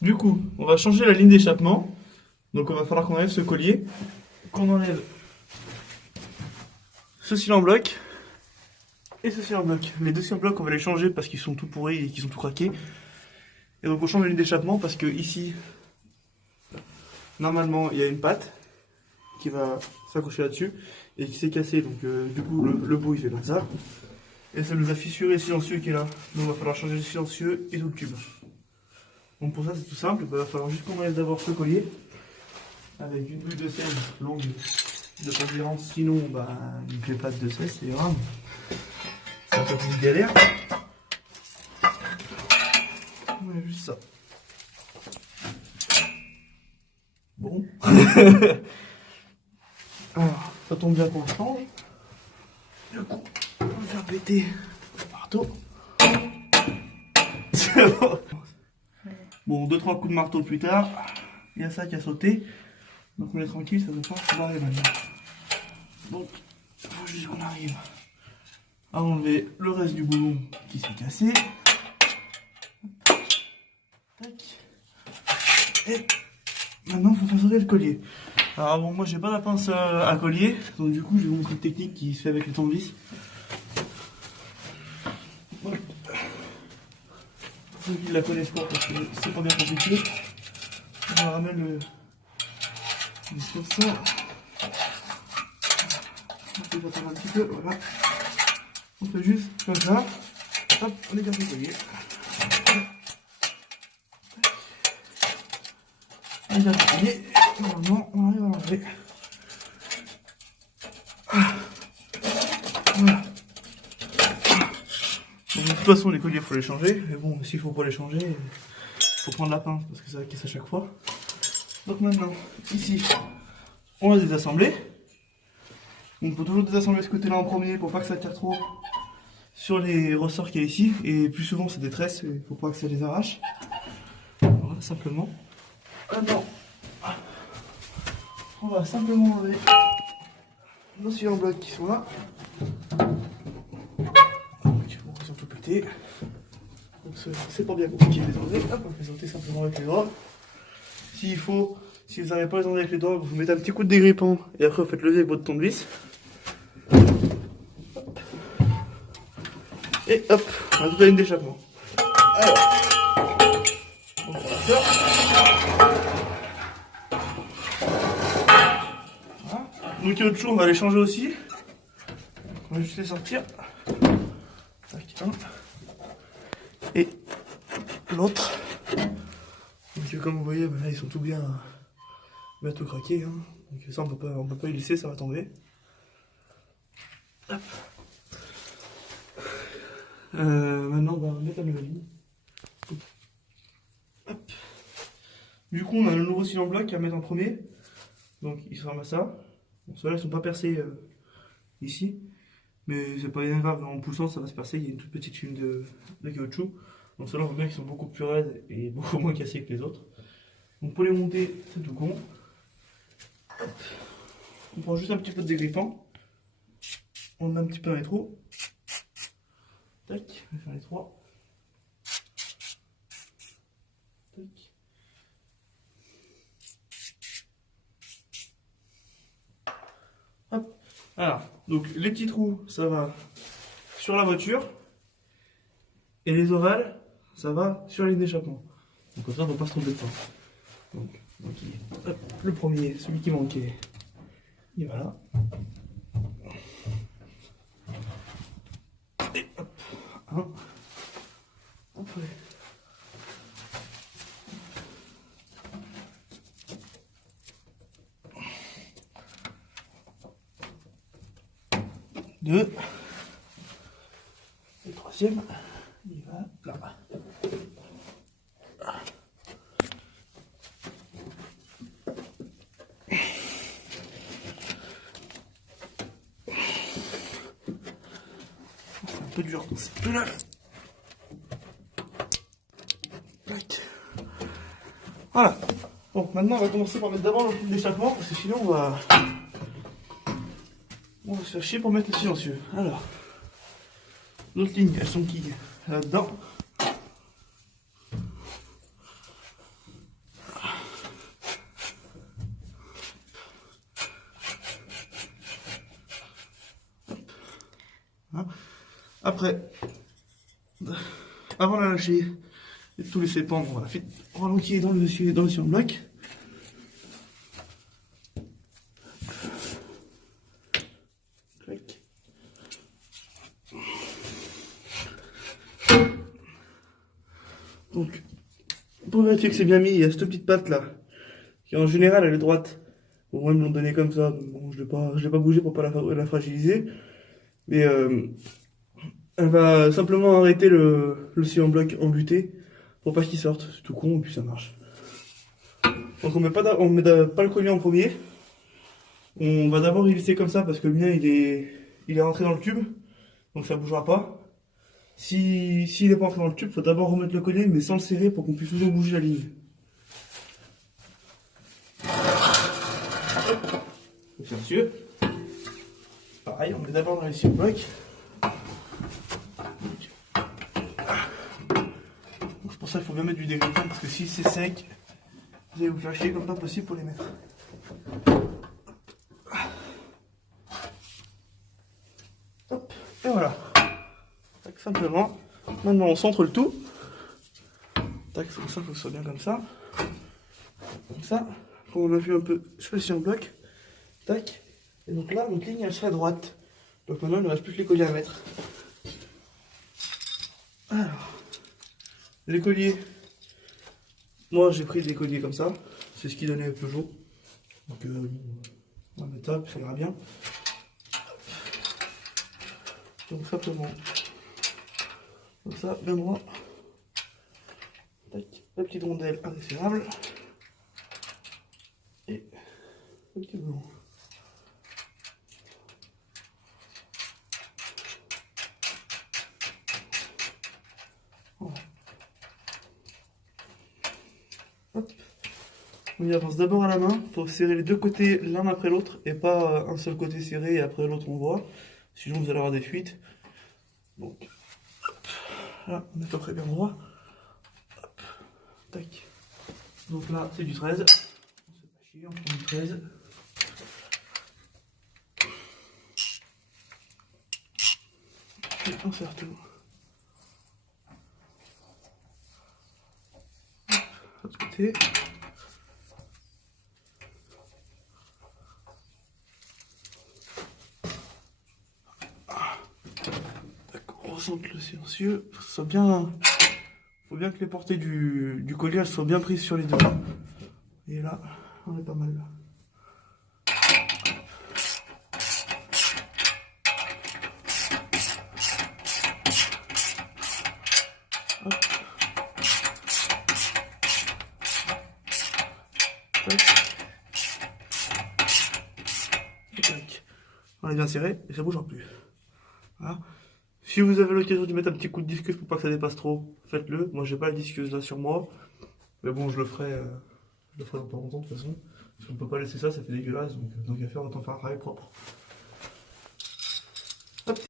Du coup, on va changer la ligne d'échappement. Donc, on va falloir qu'on enlève ce collier, qu'on enlève ceci en bloc et ceci en bloc. Les deux en bloc, on va les changer parce qu'ils sont tout pourris et qu'ils sont tout craqués. Et donc, on change la ligne d'échappement parce que ici, normalement, il y a une patte qui va s'accrocher là-dessus et qui s'est cassée. Donc, du coup, le bout il fait comme ça. Et ça nous a fissuré le silencieux qui est là. Donc, il va falloir changer le silencieux et tout le tube. Donc, pour ça, c'est tout simple. Il va falloir juste qu'on enlève d'abord ce collier avec une bouche de 16 longue de préférence. Sinon, bah, une clé plate de 16, c'est grave. C'est un peu plus galère. Ouais, juste ça. Bon. Alors, ça tombe bien qu'on le change. Du coup, on va faire péter le marteau. C'est bon. Bon, 2-3 coups de marteau plus tard, il y a ça qui a sauté. Donc on est tranquille, ça ne va pas barrer maintenant. Donc, il faut juste qu'on arrive à enlever le reste du boulon qui s'est cassé. Tac. Et maintenant, il faut faire sauter le collier. Alors bon, moi j'ai pas la pince à collier, donc du coup je vais vous montrer une technique qui se fait avec le tournevis. Voilà. Pour ceux qui ne la connaissent pas, parce que c'est pas bien compliqué, on ramène le sur ça. On peut attendre un petit peu, voilà. On fait juste comme ça. Hop, on écarte le collier. On écarte le collier. Normalement, on arrive à l'enlever. Voilà. Donc, de toute façon, les colliers, il faut les changer. Mais bon, s'il faut pas les changer, il faut prendre la pince parce que ça casse à chaque fois. Donc maintenant, ici, on va désassemblé. Donc, il faut toujours désassembler ce côté-là en premier pour pas que ça tire trop sur les ressorts qu'il y a ici. Et plus souvent, c'est des tresses, il faut pas que ça les arrache. Voilà, simplement. Maintenant, on va simplement enlever nos scies en bloc qui sont là. Ils sont tout pétés. Donc c'est pas bien compliqué de les enlever. Hop, on les sauter simplement avec les doigts. S'il faut, si vous n'arrivez pas à les enlever avec les doigts, vous mettez un petit coup de dégrippant et après vous faites lever avec votre tournevis. Et hop, on a toute la ligne d'échappement. Alors, on va faire ça. Donc il y a autre chose, on va les changer aussi. On va juste les sortir. Tac, un. Et l'autre. Donc comme vous voyez, ben là ils sont tout bien tout craqués. Hein. Donc ça on peut pas y laisser, ça va tomber. Hop. Maintenant on va mettre la nouvelle ligne. Hop. Du coup on a le nouveau cylindre en bloc à mettre en premier. Donc il se ramasse ça. Bon, ceux-là ils sont pas percés ici. Mais c'est pas bien grave, en poussant ça va se percer, il y a une toute petite fume de caoutchouc. Donc ceux-là on voit bien qu'ils sont beaucoup plus raides et beaucoup moins cassés que les autres. Donc pour les monter, c'est tout con. Hop. On prend juste un petit peu de dégrippant. On met un petit peu dans les trous. Tac, on va faire les trois. Tac. Hop. Alors, donc les petits trous, ça va sur la voiture. Et les ovales, ça va sur la ligne d'échappement. Donc comme ça, on ne va pas se tromper de temps. Donc hop, le premier, celui qui manquait, il va là. Et hop, un. Après. Deux. Et le troisième, il va là. C'est un peu dur quand c'est tout là. Voilà. Bon, maintenant on va commencer par mettre d'abord le fil d'échappement parce que sinon on va se faire chier pour mettre le silencieux. Alors, l'autre ligne, elles sont qui là-dedans. Après, avant de la lâcher et de tout laisser pendre, on va l'enquiller dans le sillon bloc. Donc, pour vérifier que c'est bien mis, il y a cette petite patte là, qui en général elle est droite. Bon, moi ils me l'ont donné comme ça, donc bon, je l'ai pas bougé pour pas la fragiliser. Mais elle va simplement arrêter le sillon bloc embuté pour pas qu'il sorte. C'est tout con et puis ça marche. Donc on met pas le collier en premier. On va d'abord y laisser comme ça parce que le mien il est rentré dans le tube, donc ça bougera pas. S'il n'est pas entré dans le tube, il faut d'abord remettre le collier, mais sans le serrer pour qu'on puisse toujours bouger la ligne. Silencieux. Pareil, on met d'abord dans les sillons blocs. C'est pour ça qu'il faut bien mettre du dégrippant, parce que si c'est sec, vous allez vous faire chier comme pas possible pour les mettre. Hop, et voilà. Tac, simplement. Maintenant on centre le tout. Tac, c'est pour ça, il faut que ce soit bien comme ça. Comme ça. On a vu un peu sur le sillon bloc. Tac. Et donc là, notre ligne elle serait droite. Donc maintenant il ne reste plus que les colliers à mettre. Alors, les colliers. Moi j'ai pris des colliers comme ça. C'est ce qui donnait Peugeot. Donc on va mettre ça, ça ira bien. Donc simplement. Comme ça, bien droit. Tac, la petite rondelle indésirable. Et le petit blanc. Voilà. Hop. On y avance d'abord à la main. Il faut serrer les deux côtés l'un après l'autre et pas un seul côté serré et après l'autre on voit. Sinon vous allez avoir des fuites. Donc, hop. Là, on est à peu près bien droit. Hop. Tac. Donc là, c'est du 13. On se fait pas chier, on prend du 13. Et on serre tout. Hop, l'autre côté. On recentre le silencieux. Faut bien que les portées du collier soient bien prises sur les deux. Et là, on est pas mal là. Hop. Tac. On est bien serré et ça bougera plus. Voilà. Si vous avez l'occasion de mettre un petit coup de disqueuse pour pas que ça dépasse trop, faites-le. Moi j'ai pas la disqueuse là sur moi. Mais bon, je le ferai dans pas longtemps de toute façon. Parce qu'on peut pas laisser ça, ça fait dégueulasse. Donc à faire, autant faire un travail propre.